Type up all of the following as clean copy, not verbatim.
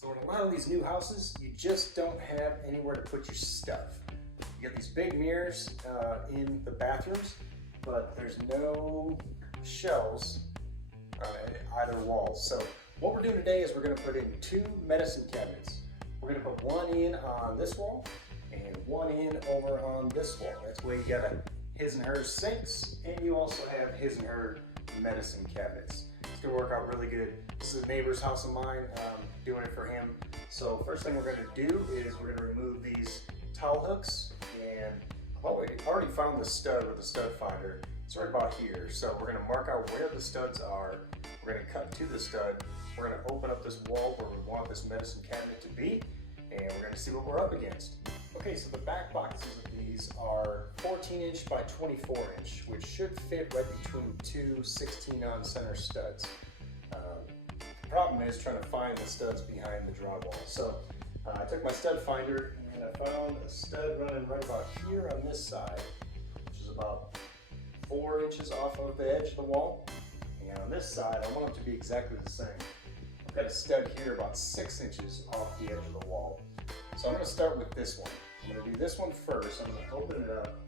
So in a lot of these new houses, you just don't have anywhere to put your stuff. You got these big mirrors in the bathrooms, but there's no shelves on either wall. So what we're doing today is we're going to put in two medicine cabinets. We're going to put one in on this wall and one in over on this wall. That's where you got a his and her sinks, and you also have his and her medicine cabinets. It's going to work out really good. This is a neighbor's house of mine, doing it for him. So first thing we're going to do is we're going to remove these towel hooks, and I've already found the stud with the stud finder. It's right about here. So we're going to mark out where the studs are. We're going to cut to the stud. We're going to open up this wall where we want this medicine cabinet to be, and we're going to see what we're up against. Okay, so the back boxes of these are 14 inch by 24 inch, which should fit right between two 16 on center studs. The problem is trying to find the studs behind the drywall. So I took my stud finder and I found a stud running right about here on this side, which is about 4 inches off of the edge of the wall. And on this side, I want it to be exactly the same. I've got a stud here about 6 inches off the edge of the wall. So I'm going to start with this one. I'm going to do this one first. I'm going to open it up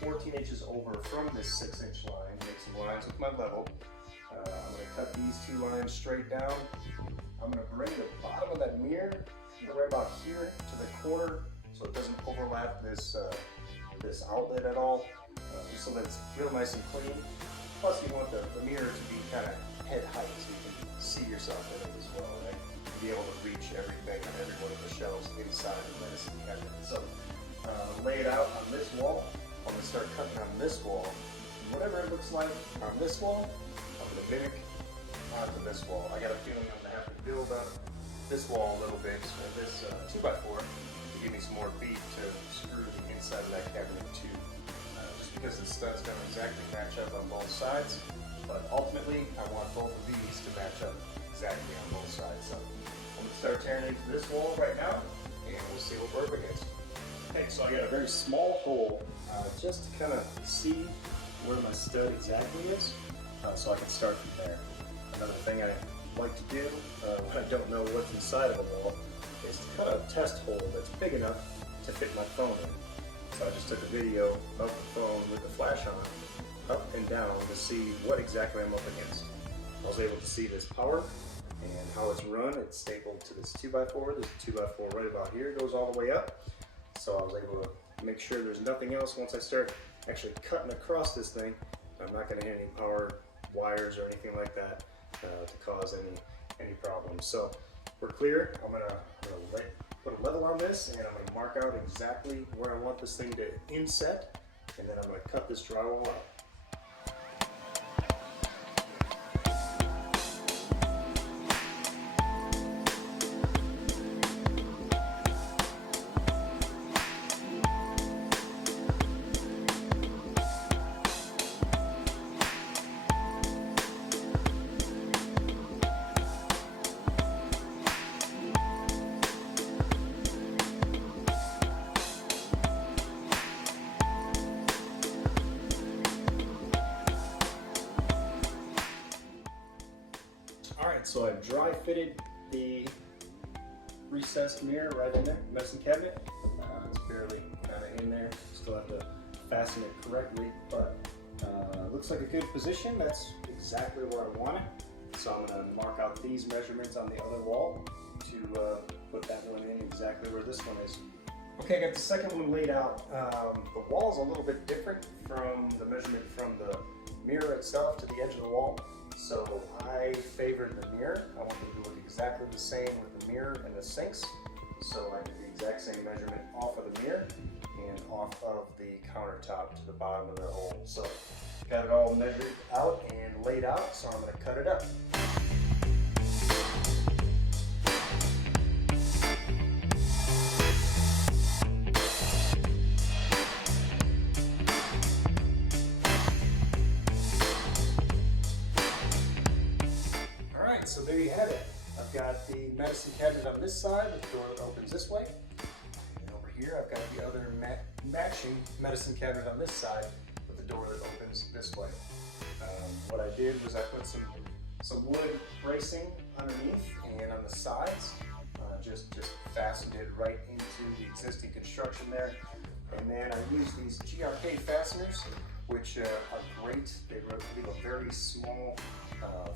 14 inches over from this 6 inch line, make some lines with my level. I'm going to cut these two lines straight down. I'm going to bring the bottom of that mirror right about here to the corner so it doesn't overlap this, this outlet at all, just so that it's real nice and clean. Plus you want the mirror to be kind of head height so you can see yourself in it as well, right? Be able to reach everything on every one of the shelves inside the medicine cabinet. So lay it out on this wall. I'm going to start cutting on this wall. Whatever it looks like on this wall, I'm going to mimic onto this wall. I got a feeling I'm going to have to build up this wall a little bit, so this 2x4, to give me some more beef to screw the inside of that cabinet to. Just because the studs don't exactly match up on both sides, but ultimately I want both of these to match up exactly on both sides. So I'm going to start tearing into this wall right now, and we'll see what we're up against. Okay, so I got a very small hole just to kind of see where my stud exactly is, so I can start from there. Another thing I like to do when I don't know what's inside of a wall is to cut a test hole that's big enough to fit my phone in. So I just took a video of the phone with the flash on, up and down, to see what exactly I'm up against. I was able to see this power and how it's run. It's stapled to this 2x4. There's a 2x4 right about here, goes all the way up. So I was able to make sure there's nothing else once I start actually cutting across this thing. I'm not going to hit any power wires or anything like that to cause any problems. So we're clear. I'm going to put a level on this, and I'm going to mark out exactly where I want this thing to inset, and then I'm going to cut this drywall out. So I've dry fitted the recessed mirror right in there, medicine cabinet. It's barely kind of in there. Still have to fasten it correctly, but looks like a good position. That's exactly where I want it. So I'm going to mark out these measurements on the other wall to put that one in exactly where this one is. Okay, I got the second one laid out. The wall is a little bit different from the measurement from the mirror itself to the edge of the wall. So I favored the mirror. I want them to look exactly the same with the mirror and the sinks. So I did the exact same measurement off of the mirror and off of the countertop to the bottom of the hole. So got it all measured out and laid out, so I'm going to cut it up. So there you have it. I've got the medicine cabinet on this side with the door that opens this way. And over here I've got the other matching medicine cabinet on this side with the door that opens this way. What I did was I put some wood bracing underneath and on the sides, fastened it right into the existing construction there. And then I use these GRK fasteners, which are great. They give a very small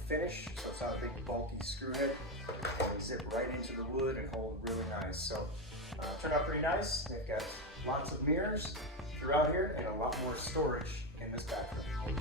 finish, so it's not a big bulky screw head. And they zip right into the wood and hold really nice. So turned out pretty nice. They've got lots of mirrors throughout here and a lot more storage in this bathroom.